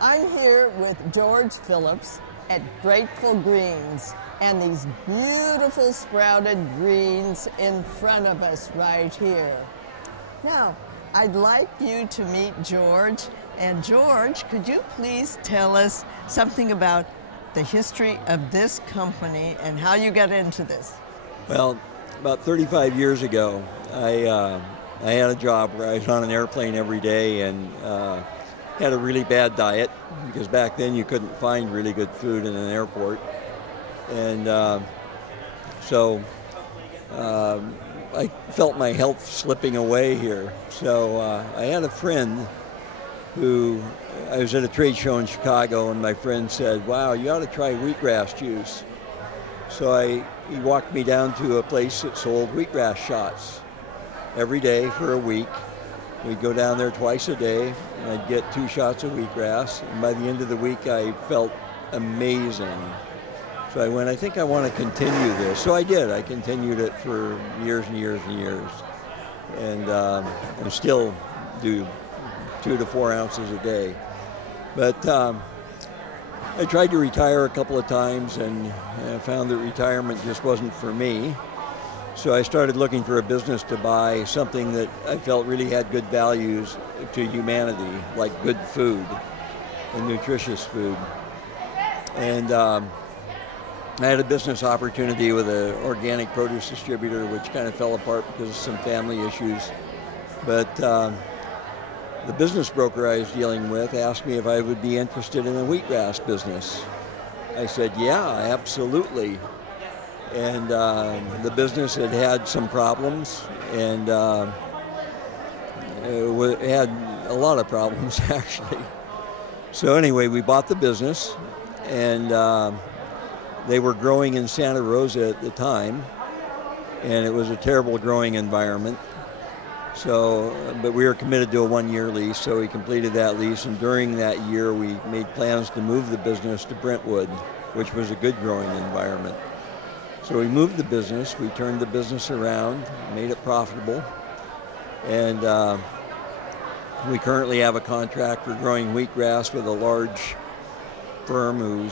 I'm here with George Phillips at Grateful Greens, and these beautiful sprouted greens in front of us right here. Now, I'd like you to meet George. And George, could you please tell us something about the history of this company and how you got into this? Well, about 35 years ago, I had a job where I was on an airplane every day and had a really bad diet, because back then you couldn't find really good food in an airport. And so I felt my health slipping away here. So I had a friend who, I was at a trade show in Chicago, and my friend said, "Wow, you ought to try wheatgrass juice." So he walked me down to a place that sold wheatgrass shots every day for a week. We'd go down there twice a day, and I'd get 2 shots of wheatgrass. And by the end of the week, I felt amazing. So I went, I think I want to continue this. So I did. I continued it for years and years and years. And still do 2 to 4 ounces a day. But I tried to retire a couple of times, and I found that retirement just wasn't for me. So I started looking for a business to buy, something that I felt really had good values to humanity, like good food and nutritious food. And I had a business opportunity with an organic produce distributor, which kind of fell apart because of some family issues. But the business broker I was dealing with asked me if I would be interested in a wheatgrass business. I said, yeah, absolutely. And the business had had some problems, and it had a lot of problems, actually. So anyway, we bought the business, and they were growing in Santa Rosa at the time, and it was a terrible growing environment. So, but we were committed to a 1-year lease, so we completed that lease, and during that year we made plans to move the business to Brentwood, which was a good growing environment. So we moved the business, we turned the business around, made it profitable, and we currently have a contract for growing wheatgrass with a large firm who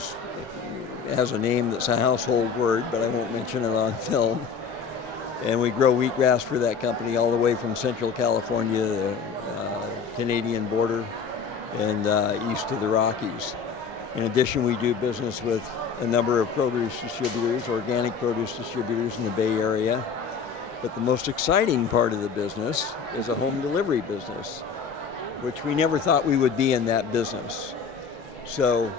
has a name that's a household word, but I won't mention it on film. And we grow wheatgrass for that company all the way from Central California, the Canadian border, and east to the Rockies. In addition, we do business with a number of produce distributors, organic produce distributors in the Bay Area. But the most exciting part of the business is a home delivery business, which we never thought we would be in that business. So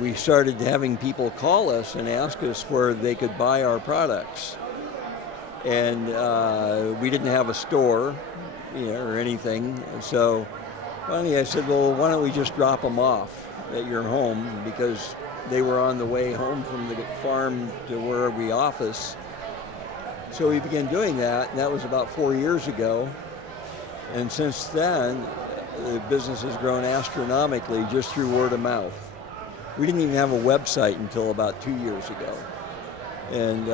we started having people call us and ask us where they could buy our products. And we didn't have a store, or anything. And so finally I said, well, why don't we just drop them off at your home, because they were on the way home from the farm to where we office. So we began doing that, and that was about 4 years ago. And since then, the business has grown astronomically just through word of mouth. We didn't even have a website until about 2 years ago. And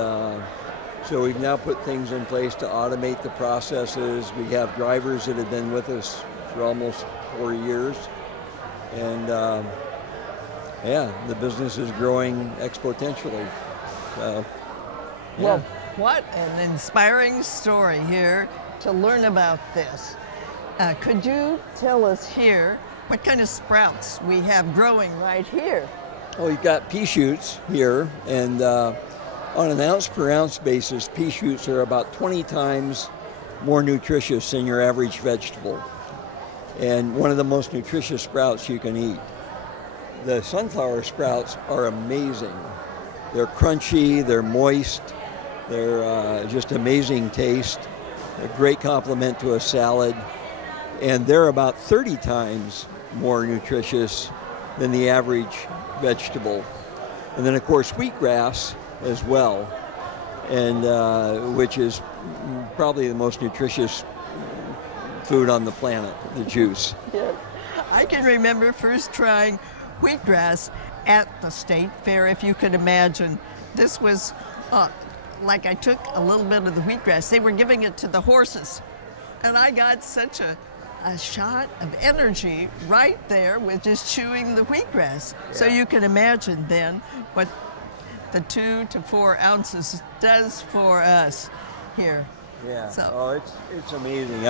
so we've now put things in place to automate the processes. We have drivers that have been with us for almost 4 years. And yeah, the business is growing exponentially. So, yeah. Well, what an inspiring story here to learn about this. Could you tell us here what kind of sprouts we have growing right here? Well, we've got pea shoots here, and on an ounce per ounce basis, pea shoots are about 20 times more nutritious than your average vegetable, and one of the most nutritious sprouts you can eat. The sunflower sprouts are amazing. They're crunchy, they're moist, they're just amazing taste. They're a great complement to a salad, and they're about 30 times more nutritious than the average vegetable. And then of course wheatgrass as well, and which is probably the most nutritious food on the planet, the juice. Yes. I can remember first trying wheatgrass at the state fair, if you could imagine. This was like I took a little bit of the wheatgrass. They were giving it to the horses, and I got such a a shot of energy right there with just chewing the wheatgrass. Yeah. So you can imagine then what the 2 to 4 ounces does for us here. Yeah. So. Oh, it's amazing.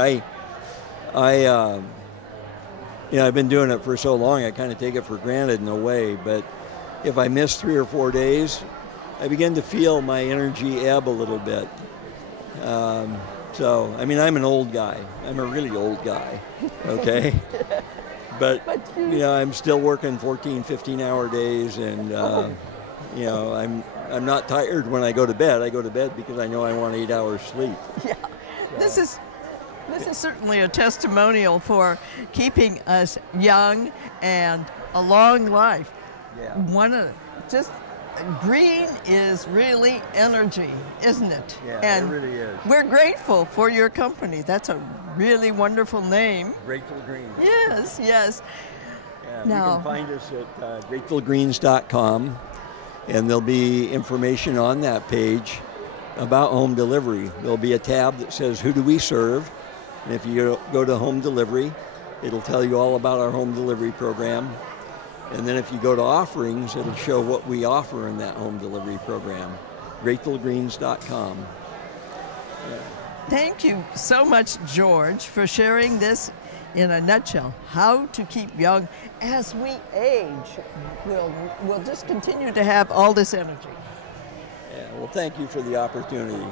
I've been doing it for so long, I kind of take it for granted in a way, but if I miss 3 or 4 days, I begin to feel my energy ebb a little bit. So, I mean, I'm an old guy. I'm a really old guy, okay? But I'm still working 14, 15-hour days, and, I'm not tired when I go to bed. I go to bed because I know I want 8 hours sleep. Yeah, this is certainly a testimonial for keeping us young and a long life. Yeah. Green is really energy, isn't it? Yeah, and it really is. We're grateful for your company. That's a really wonderful name. Grateful Green. Yes, yes. Yeah, Now, you can find us at gratefulgreens.com, and there'll be information on that page about home delivery. There'll be a tab that says, who do we serve? And if you go to home delivery, it'll tell you all about our home delivery program. And then if you go to offerings, it'll show what we offer in that home delivery program. gratefulgreens.com. Yeah. Thank you so much, George, for sharing this in a nutshell. How to keep young as we age. We'll just continue to have all this energy. Yeah, well, thank you for the opportunity.